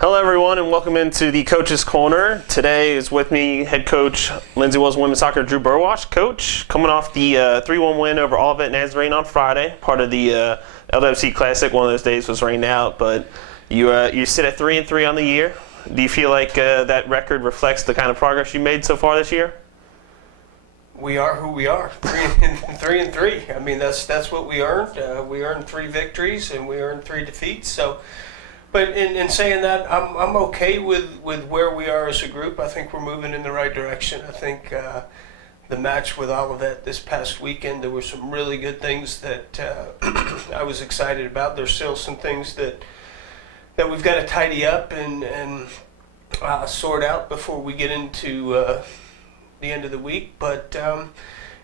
Hello everyone and welcome into the Coach's Corner. Today is with me head coach Lindsey Wilson women's soccer Drew Burwash. Coach, coming off the 3-1 win over Olivet Nazarene on Friday, part of the LWC Classic. One of those days was rained out, but you sit at 3-3 on the year. Do you feel like that record reflects the kind of progress you made so far this year? We are who we are, 3-3. I mean, that's what we earned. We earned 3 victories and we earned 3 defeats. So. But in saying that, I'm okay with where we are as a group. I think we're moving in the right direction. I think the match with Olivet this past weekend, there were some really good things that I was excited about. There's still some things that we've got to tidy up and sort out before we get into the end of the week. But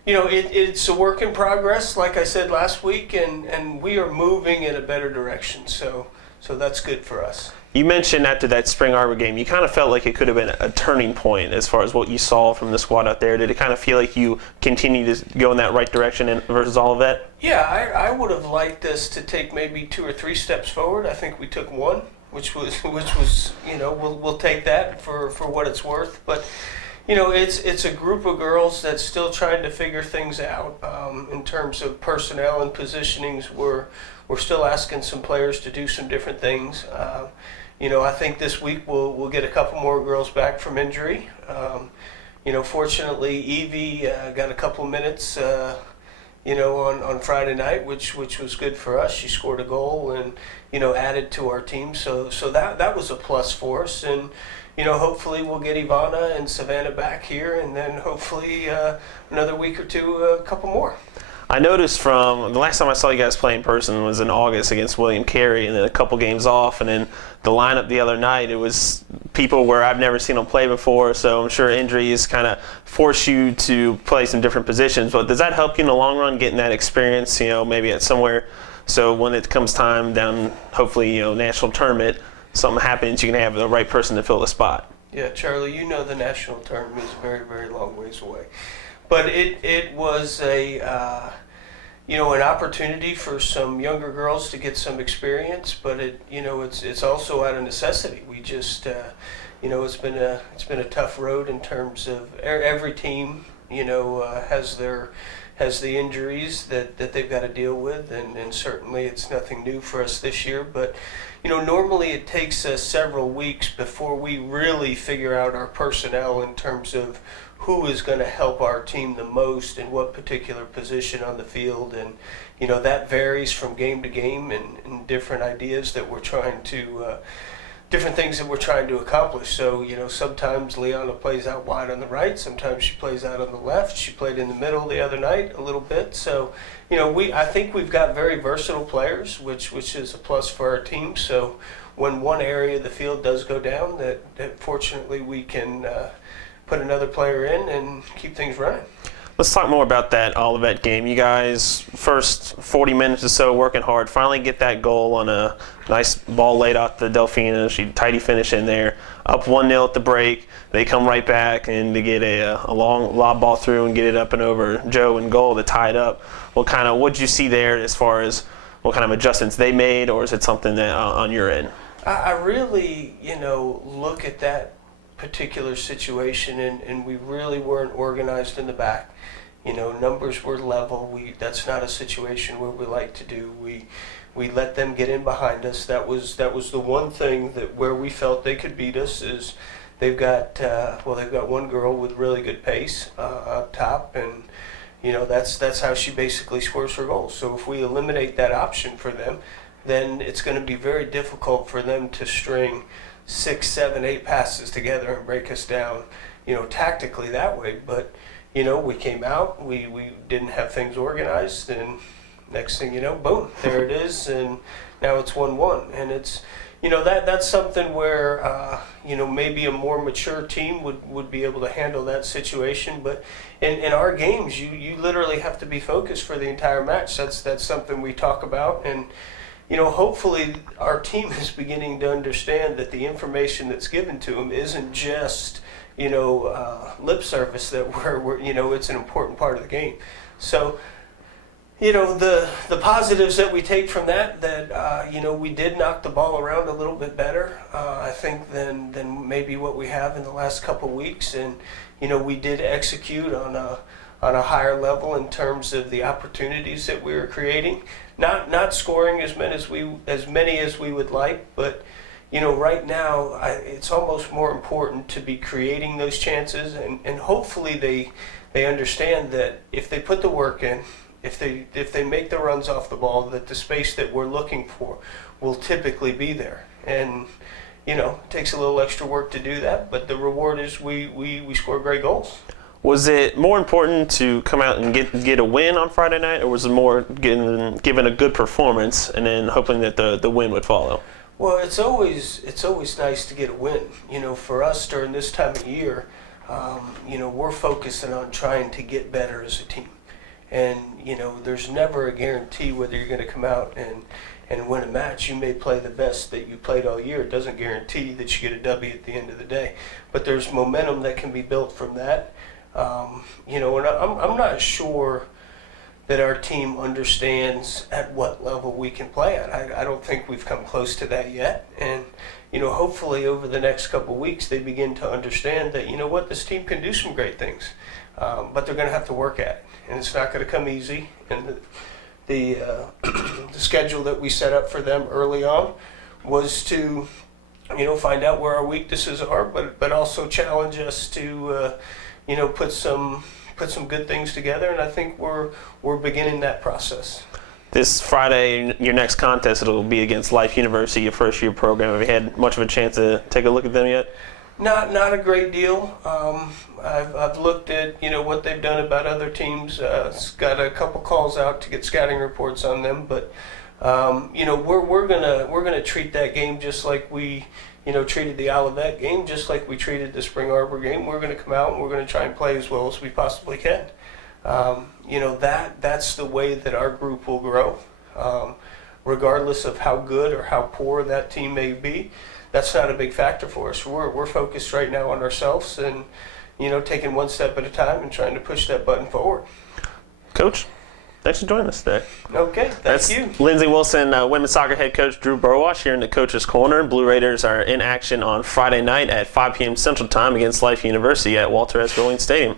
it's a work in progress, like I said last week, and we are moving in a better direction. So that's good for us. You mentioned after that Spring Arbor game, you kind of felt like it could have been a turning point as far as what you saw from the squad out there. Did it kind of feel like you continue to go in that right direction versus Olivet? Yeah, I would have liked us to take maybe 2 or 3 steps forward. I think we took 1, which was we'll take that for what it's worth. But it's a group of girls that's still trying to figure things out in terms of personnel and positionings. We're still asking some players to do some different things. I think this week we'll get a couple more girls back from injury. Fortunately, Evie got a couple minutes, on Friday night, which was good for us. She scored a goal and, added to our team. So that was a plus for us. And, hopefully we'll get Ivana and Savannah back here, and then hopefully another week or two, a couple more. I noticed from the last time I saw you guys play in person was in August against William Carey, and then a couple games off, and then the lineup the other night, it was people where I've never seen them play before, so I'm sure injuries kind of force you to play some different positions. But does that help you in the long run, getting that experience, maybe at somewhere, so when it comes time down, hopefully, national tournament, something happens, you can have the right person to fill the spot? Yeah, Charlie, the national tournament is a very, very long ways away. But it was an opportunity for some younger girls to get some experience. But it's also out of necessity. We just it's been a tough road in terms of every team has the injuries that they've got to deal with, and certainly it's nothing new for us this year. But normally it takes us several weeks before we really figure out our personnel in terms of who is going to help our team the most in what particular position on the field. And that varies from game to game, and different ideas that we're trying to different things that we're trying to accomplish. So sometimes Leona plays out wide on the right, sometimes she plays out on the left. She played in the middle the other night a little bit. So I think we've got very versatile players, which is a plus for our team. So when one area of the field does go down, that fortunately we can put another player in and keep things running. Let's talk more about that Olivet game. You guys, first 40 minutes or so, working hard, finally get that goal on a nice ball laid out to Delphina. She tidy finish in there. Up 1-0 at the break. They come right back and they get a long lob ball through and get it up and over Joe and goal to tie it up. What'd you see there as far as what kind of adjustments they made, or is it something that on your end? I really, look at that particular situation, and we really weren't organized in the back. Numbers were level. That's not a situation where we like to do. We let them get in behind us. That was the one thing that where we felt they could beat us is they've got one girl with really good pace up top, and that's how she basically scores her goals. So if we eliminate that option for them, then it's going to be very difficult for them to string 6, 7, 8 passes together and break us down, tactically that way. But, we came out, we didn't have things organized, and next thing you know, boom, there it is, and now it's 1-1. And it's, that's something where, maybe a more mature team would be able to handle that situation. But in our games, you literally have to be focused for the entire match. That's something we talk about. And hopefully our team is beginning to understand that the information that's given to them isn't just, lip service, that we're it's an important part of the game. So You know, the positives that we take from that you know, we did knock the ball around a little bit better, I think, than maybe what we have in the last couple weeks, and you know, we did execute on a higher level in terms of the opportunities that we were creating. Not scoring as many as we would like, but you know, right now it's almost more important to be creating those chances, and hopefully they understand that if they put the work in, if they make the runs off the ball, that the space that we're looking for will typically be there. And you know, it takes a little extra work to do that, but the reward is we score great goals. Was it more important to come out and get a win on Friday night, or was it more given a good performance and then hoping that the win would follow? Well, it's always nice to get a win. You know, for us during this time of year, you know, we're focusing on trying to get better as a team. And, you know, there's never a guarantee whether you're going to come out and win a match. You may play the best that you played all year. It doesn't guarantee that you get a W at the end of the day. But there's momentum that can be built from that. You know, and I'm not sure that our team understands at what level we can play at. I don't think we've come close to that yet. And, you know, hopefully over the next couple of weeks they begin to understand that, you know what, this team can do some great things. But they're going to have to work at it. And it's not going to come easy. And the schedule that we set up for them early on was to, you know, find out where our weaknesses are, but also challenge us to, you know, put some good things together. And I think we're beginning that process. This Friday, your next contest, it'll be against Life University, your first-year program. Have you had much of a chance to take a look at them yet? Not a great deal. I've looked at, you know, what they've done about other teams. Got a couple calls out to get scouting reports on them, but you know, we're gonna treat that game just like we, you know, treated the Olivet game, just like we treated the Spring Arbor game. We're gonna come out and we're gonna try and play as well as we possibly can. You know, that's the way that our group will grow, regardless of how good or how poor that team may be. That's not a big factor for us. We're focused right now on ourselves and, you know, taking one step at a time and trying to push that button forward. Coach, thanks for joining us today. Okay, thank you. Lindsey Wilson, women's soccer head coach Drew Burwash here in the Coach's Corner. Blue Raiders are in action on Friday night at 5 p.m. Central Time against Life University at Walter S. Rowling Stadium.